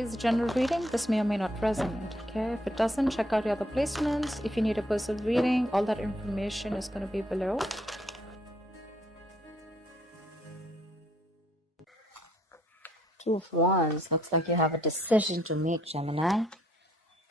is a general reading. This may or may not resonate. Okay, if it doesn't, check out your other placements. If you need a personal reading, all that information is going to be below. Two of Wands. Looks like you have a decision to make, Gemini.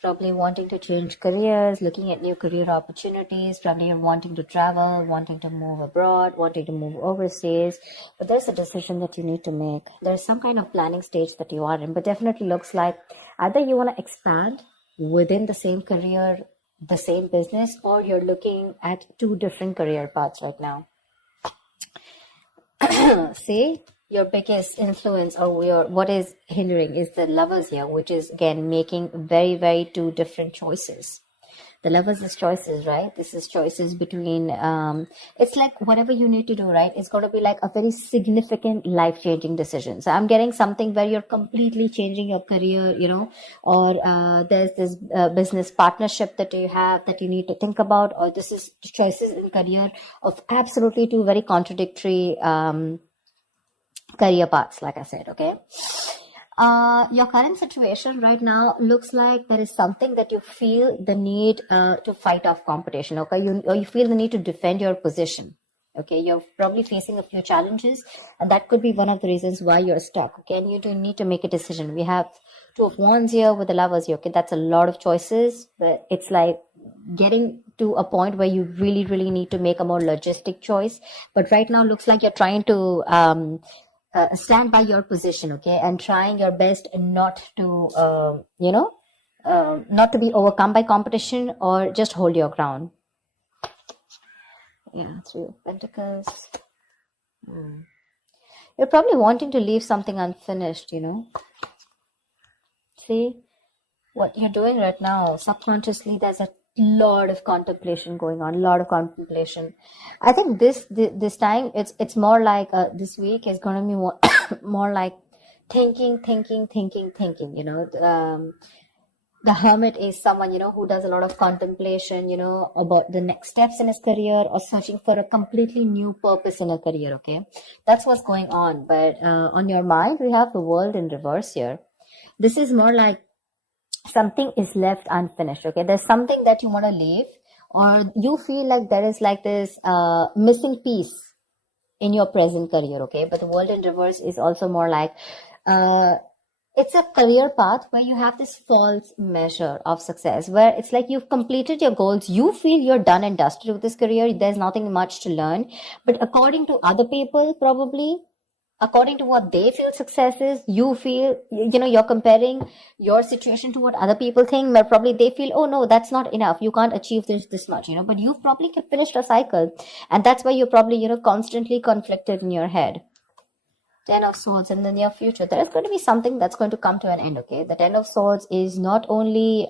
Probably wanting to change careers, looking at new career opportunities. Probably you're wanting to travel, wanting to move abroad, wanting to move overseas. But there's a decision that you need to make. There's some kind of planning stage that you are in, but definitely looks like either you want to expand within the same career, the same business, or you're looking at two different career paths right now. See? Your biggest influence or what is hindering is the Lovers here, which is again making very, very two different choices. The Lovers is choices, right? This is choices between, it's like whatever you need to do, right? It's going to be like a very significant life-changing decision. So I'm getting something where you're completely changing your career, or there's this business partnership that you have that you need to think about, or this is choices in career of absolutely two very contradictory career paths, like I said. Okay, your current situation right now looks like there is something that you feel the need to fight off competition. Okay, you feel the need to defend your position. Okay, you're probably facing a few challenges, and that could be one of the reasons why you're stuck. Okay, and you do need to make a decision. We have Two of Wands here with the Lovers here. Okay, that's a lot of choices, but it's like getting to a point where you really, really need to make a more logistic choice. But right now looks like you're trying to stand by your position, okay, and trying your best not to, not to be overcome by competition, or just hold your ground. Yeah, Three of Pentacles. You're probably wanting to leave something unfinished, See, what you're doing right now, subconsciously, there's a lot of contemplation going on, I think this time it's more like this week is going to be more more like thinking. The Hermit is someone who does a lot of contemplation, about the next steps in his career, or searching for a completely new purpose in a career. Okay, that's what's going on. But on your mind, we have the World in reverse here. This is more like something is left unfinished. Okay, there's something that you want to leave, or you feel like there is like this missing piece in your present career. Okay, but the World in reverse is also more like it's a career path where you have this false measure of success, where it's like you've completed your goals, you feel you're done and dusted with this career, there's nothing much to learn. But according to other people, probably according to what they feel success is, you feel, you're comparing your situation to what other people think, where probably they feel, oh no, that's not enough, you can't achieve this much, but you've probably finished a cycle, and that's why you're probably, constantly conflicted in your head. Ten of Swords in the near future, there is going to be something that's going to come to an end. Okay, the Ten of Swords is not only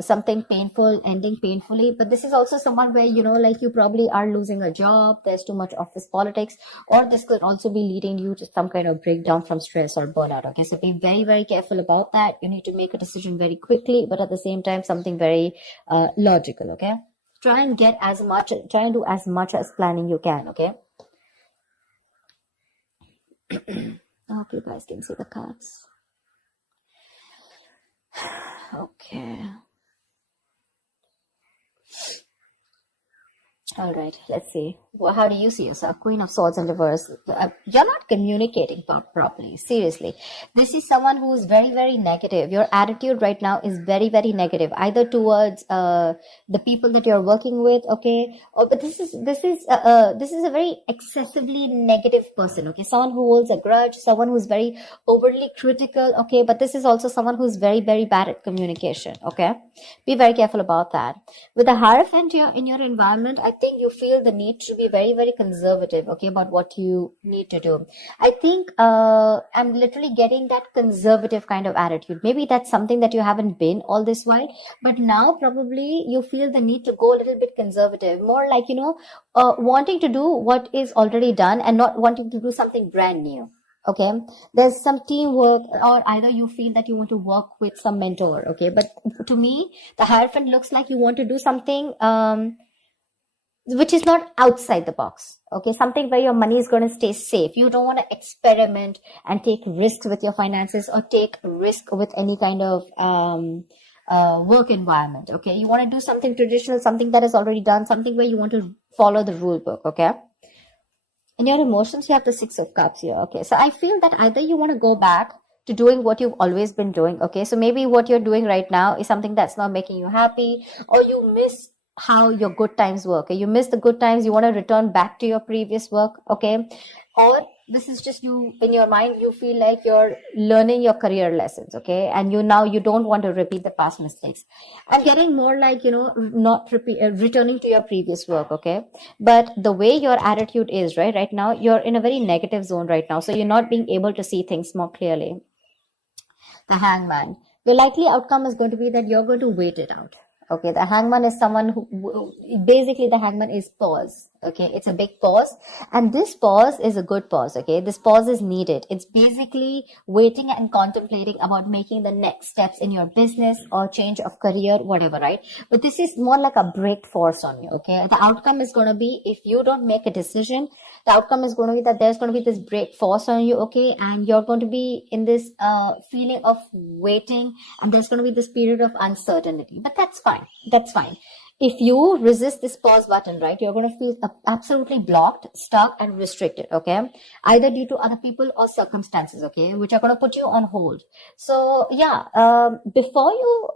something painful ending painfully, but this is also someone where like you probably are losing a job, there's too much office politics, or this could also be leading you to some kind of breakdown from stress or burnout. Okay, so be very, very careful about that. You need to make a decision very quickly, but at the same time something very logical. Okay, try and do as much as planning you can. Okay, I hope you guys can see the cards. Okay. All right, let's see. Well, how do you see yourself? Queen of Swords in reverse. You're not communicating properly. Seriously. This is someone who is very, very negative. Your attitude right now is very, very negative, either towards the people that you're working with, okay? But this is a very excessively negative person, okay? Someone who holds a grudge, someone who's very overly critical, okay? But this is also someone who's very, very bad at communication, okay? Be very careful about that. With the Hierophant here in your environment, I think you feel the need to be very, very conservative, okay, about what you need to do. I think I'm literally getting that conservative kind of attitude. Maybe that's something that you haven't been all this while, but now probably you feel the need to go a little bit conservative, more like, wanting to do what is already done and not wanting to do something brand new. Okay, there's some teamwork, or either you feel that you want to work with some mentor. Okay, but to me, the Hierophant looks like you want to do something which is not outside the box. Okay, something where your money is going to stay safe. You don't want to experiment and take risks with your finances or take risk with any kind of work environment. Okay, you want to do something traditional, something that is already done, something where you want to follow the rule book. Okay. In your emotions, you have the Six of Cups here. Okay, so I feel that either you want to go back to doing what you've always been doing. Okay, so maybe what you're doing right now is something that's not making you happy, or you miss how your good times work. Okay, you miss the good times, you want to return back to your previous work. Okay, or this is just you in your mind, you feel like you're learning your career lessons. Okay, and you don't want to repeat the past mistakes. I'm getting more like, not returning to your previous work. Okay, but the way your attitude is right now, you're in a very negative zone right now, so you're not being able to see things more clearly. The Hangman. The likely outcome is going to be that you're going to wait it out. Okay, the Hangman is someone who basically, the Hangman is pause. Okay, it's a big pause, and this pause is a good pause. Okay, this pause is needed. It's basically waiting and contemplating about making the next steps in your business or change of career, whatever, right? But this is more like a break force on you. Okay, the outcome is going to be, if you don't make a decision, the outcome is going to be that there's going to be this break force on you. Okay, and you're going to be in this feeling of waiting, and there's going to be this period of uncertainty. But that's fine. That's fine. If you resist this pause button, right, you're going to feel absolutely blocked, stuck, and restricted. Okay, either due to other people or circumstances. Okay, which are going to put you on hold. So yeah, before you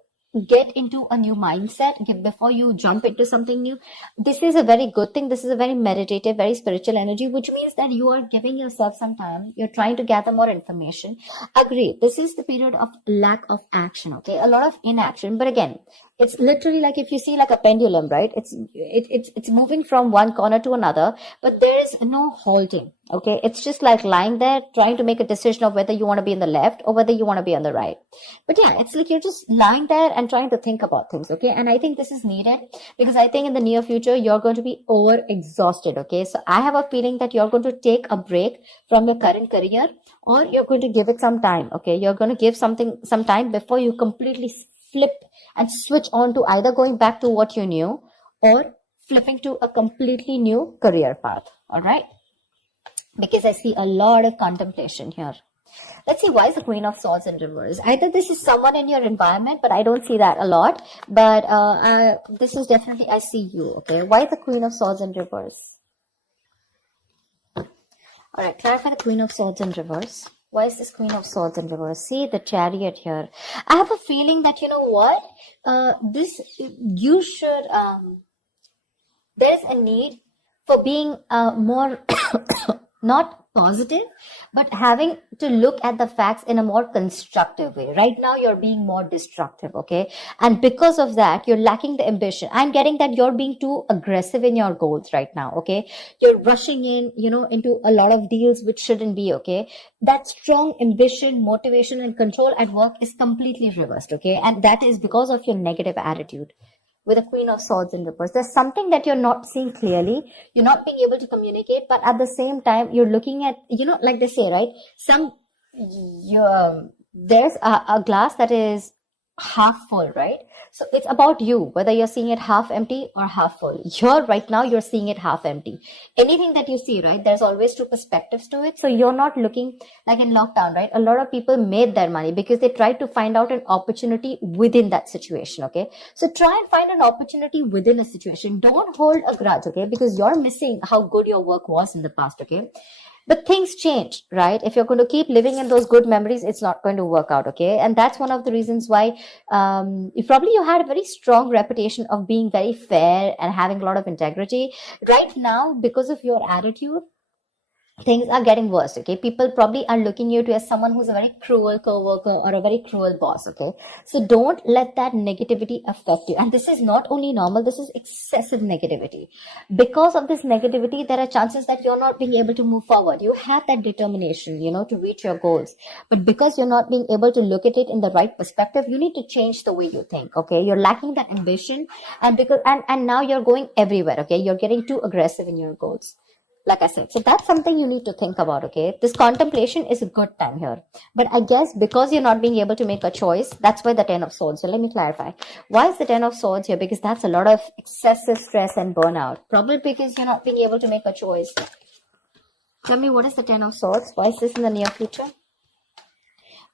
get into a new mindset, before you jump into something new, this is a very good thing. This is a very meditative, very spiritual energy, which means that you are giving yourself some time. You're trying to gather more information. Agree, this is the period of lack of action. Okay, a lot of inaction. But again, it's literally like, if you see like a pendulum, right? It's moving from one corner to another, but there is no halting. Okay, it's just like lying there trying to make a decision of whether you want to be in the left or whether you want to be on the right. But yeah, it's like you're just lying there and trying to think about things. Okay, and I think this is needed, because I think in the near future you're going to be over exhausted. Okay, so I have a feeling that you're going to take a break from your current career, or you're going to give it some time. Okay, you're going to give some time before you completely flip and switch on to either going back to what you knew or flipping to a completely new career path. All right, because I see a lot of contemplation here. Let's see, why is the Queen of Swords in reverse? Either this is someone in your environment, but I don't see that a lot. But this is definitely, I see you. Okay, why the Queen of Swords in reverse? All right, clarify the Queen of Swords in reverse. Why is this Queen of Swords in reverse? See the Chariot here. I have a feeling that, you know what, you should, there's a need for being more not positive, but having to look at the facts in a more constructive way. Right now, you're being more destructive, okay? And because of that, you're lacking the ambition. I'm getting that you're being too aggressive in your goals right now, okay? You're rushing in, into a lot of deals which shouldn't be, okay? That strong ambition, motivation, and control at work is completely reversed, okay? And that is because of your negative attitude. With a Queen of Swords in reverse, there's something that you're not seeing clearly. You're not being able to communicate, but at the same time, you're looking at, like they say, right? There's a glass that is half full, right? So it's about you, whether you're seeing it half empty or half full. Right now, you're seeing it half empty. Anything that you see, right? There's always two perspectives to it. So you're not looking like in lockdown, right? A lot of people made their money because they tried to find out an opportunity within that situation, okay? So try and find an opportunity within a situation. Don't hold a grudge, okay? Because you're missing how good your work was in the past, okay? But things change, right? If you're going to keep living in those good memories, it's not going to work out, okay? And that's one of the reasons why you had a very strong reputation of being very fair and having a lot of integrity. Right now, because of your attitude, things are getting worse, okay? People probably are looking you to as someone who's a very cruel coworker or a very cruel boss, okay? So don't let that negativity affect you. And this is not only normal, this is excessive negativity. Because of this negativity, there are chances that you're not being able to move forward. You have that determination, to reach your goals. But because you're not being able to look at it in the right perspective, you need to change the way you think, okay? You're lacking that ambition, and now you're going everywhere, okay? You're getting too aggressive in your goals. Like I said, so that's something you need to think about, okay? This contemplation is a good time here. But I guess because you're not being able to make a choice, that's why the Ten of Swords. So let me clarify. Why is the Ten of Swords here? Because that's a lot of excessive stress and burnout. Probably because you're not being able to make a choice. Tell me, what is the Ten of Swords? Why is this in the near future?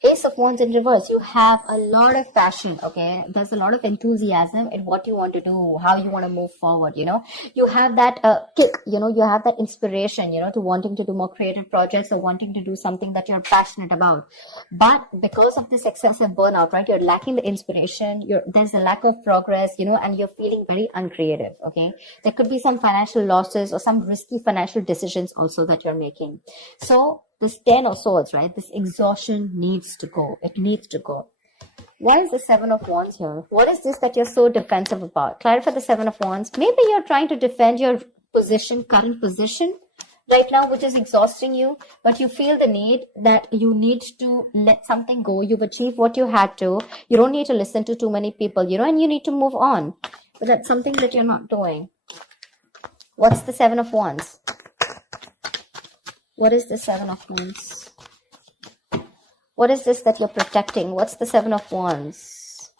Ace of Wands in reverse. You have a lot of passion, okay? There's a lot of enthusiasm in what you want to do, how you want to move forward, you know? You have that kick, you know? You have that inspiration, you know, to wanting to do more creative projects or wanting to do something that you're passionate about. But because of this excessive burnout, right, you're lacking the inspiration, there's a lack of progress, you know, and you're feeling very uncreative, okay? There could be some financial losses or some risky financial decisions also that you're making. So, this Ten of Swords, right? This exhaustion needs to go. It needs to go. Why is the Seven of Wands here? What is this that you're so defensive about? Clarify the Seven of Wands. Maybe you're trying to defend your position, current position right now, which is exhausting you, but you feel the need that you need to let something go. You've achieved what you had to. You don't need to listen to too many people, you know, and you need to move on. But that's something that you're not doing. What's the Seven of Wands? What is the Seven of Wands? What is this that you're protecting? What's the Seven of Wands?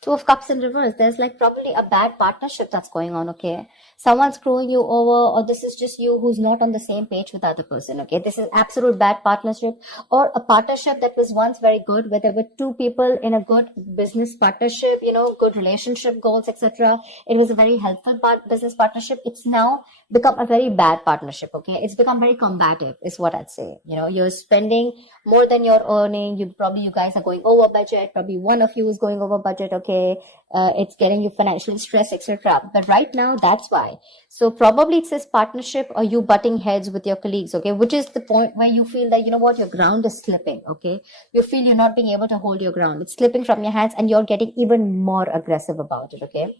Two of Cups in reverse. There's like probably a bad partnership that's going on, okay? Someone's screwing you over, or this is just you who's not on the same page with the other person, okay? This is absolute bad partnership, or a partnership that was once very good, where there were two people in a good business partnership, you know, good relationship goals, etc. It was a very helpful business partnership. It's now become a very bad partnership, okay? It's become very combative, is what I'd say. You know, you're spending more than you're earning. You guys are going over budget. Probably one of you is going over budget, okay? It's getting you financially stressed, etc. But right now, that's why. So probably it says partnership or you butting heads with your colleagues, okay? Which is the point where you feel that, you know what, your ground is slipping, okay? You feel you're not being able to hold your ground. It's slipping from your hands and you're getting even more aggressive about it, okay?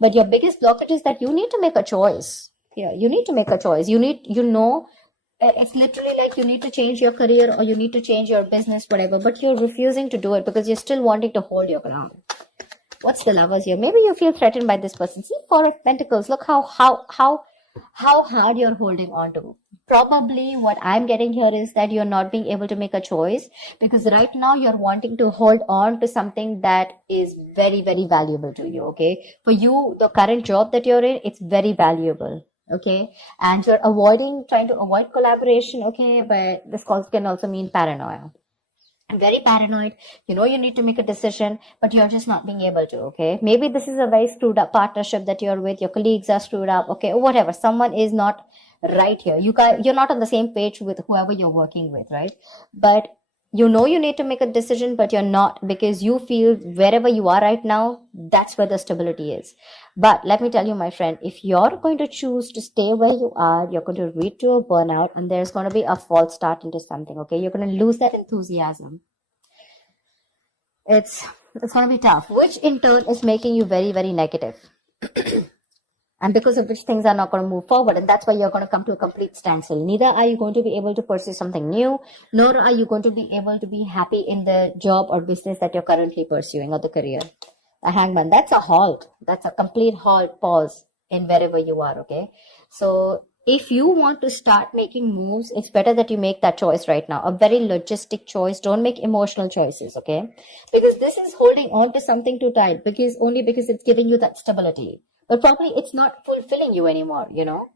But your biggest blockage is that you need to make a choice. Yeah, you need to make a choice. It's literally like you need to change your career or you need to change your business, whatever, but you're refusing to do it because you're still wanting to hold your ground. What's the Lovers here? Maybe you feel threatened by this person. See, Four of Pentacles. Look how hard you're holding on to. Probably what I'm getting here is that you're not being able to make a choice because right now you're wanting to hold on to something that is very, very valuable to you, okay? For you, the current job that you're in, it's very valuable, okay? And you're trying to avoid collaboration, okay? But this can also mean paranoia. Very paranoid, you know, you need to make a decision, but you're just not being able to, okay? Maybe this is a very screwed up partnership that you're with, your colleagues are screwed up, okay, or whatever, someone is not right here. You're not on the same page with whoever you're working with, right? But you know you need to make a decision, but you're not, because you feel wherever you are right now, that's where the stability is. But let me tell you, my friend, if you're going to choose to stay where you are, you're going to lead to a burnout and there's going to be a false start into something, okay? You're going to lose that enthusiasm. It's going to be tough, which in turn is making you very, very negative. And because of which things are not going to move forward. And that's why you're going to come to a complete standstill. Neither are you going to be able to pursue something new, nor are you going to be able to be happy in the job or business that you're currently pursuing or the career. A Hangman, that's a halt. That's a complete halt, pause in wherever you are, okay? So if you want to start making moves, it's better that you make that choice right now. A very logistic choice. Don't make emotional choices, okay? Because this is holding on to something too tight because it's giving you that stability. But probably it's not fulfilling you anymore, you know?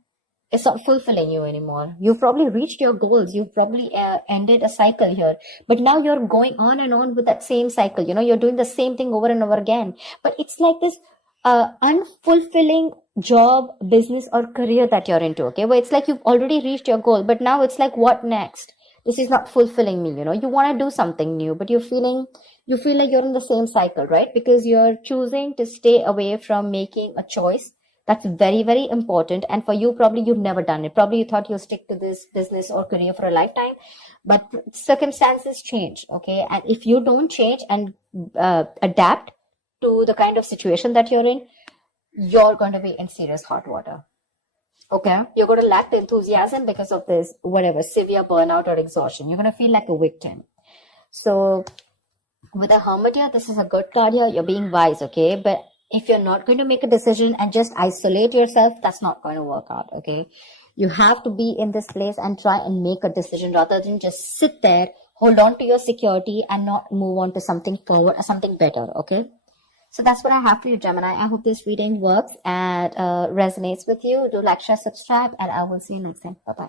It's not fulfilling you anymore. You've probably reached your goals. You've probably ended a cycle here. But now you're going on and on with that same cycle. You know, you're doing the same thing over and over again. But it's like this unfulfilling job, business, or career that you're into, okay? Where it's like you've already reached your goal. But now it's like, what next? This is not fulfilling me, you know? You want to do something new, but you feel like you're in the same cycle, right? Because you're choosing to stay away from making a choice. That's very, very important. And for you, probably you've never done it. Probably you thought you'll stick to this business or career for a lifetime, but circumstances change, okay? And if you don't change and adapt to the kind of situation that you're in, you're going to be in serious hot water, okay? You're going to lack the enthusiasm because of this, whatever, severe burnout or exhaustion. You're going to feel like a victim. So with the Hermit here, this is a good card here. You're being wise, okay? But if you're not going to make a decision and just isolate yourself, that's not going to work out, okay? You have to be in this place and try and make a decision rather than just sit there, hold on to your security and not move on to something forward or something better, okay? So that's what I have for you, Gemini. I hope this reading works and resonates with you. Do like, share, subscribe, and I will see you next time. Bye-bye.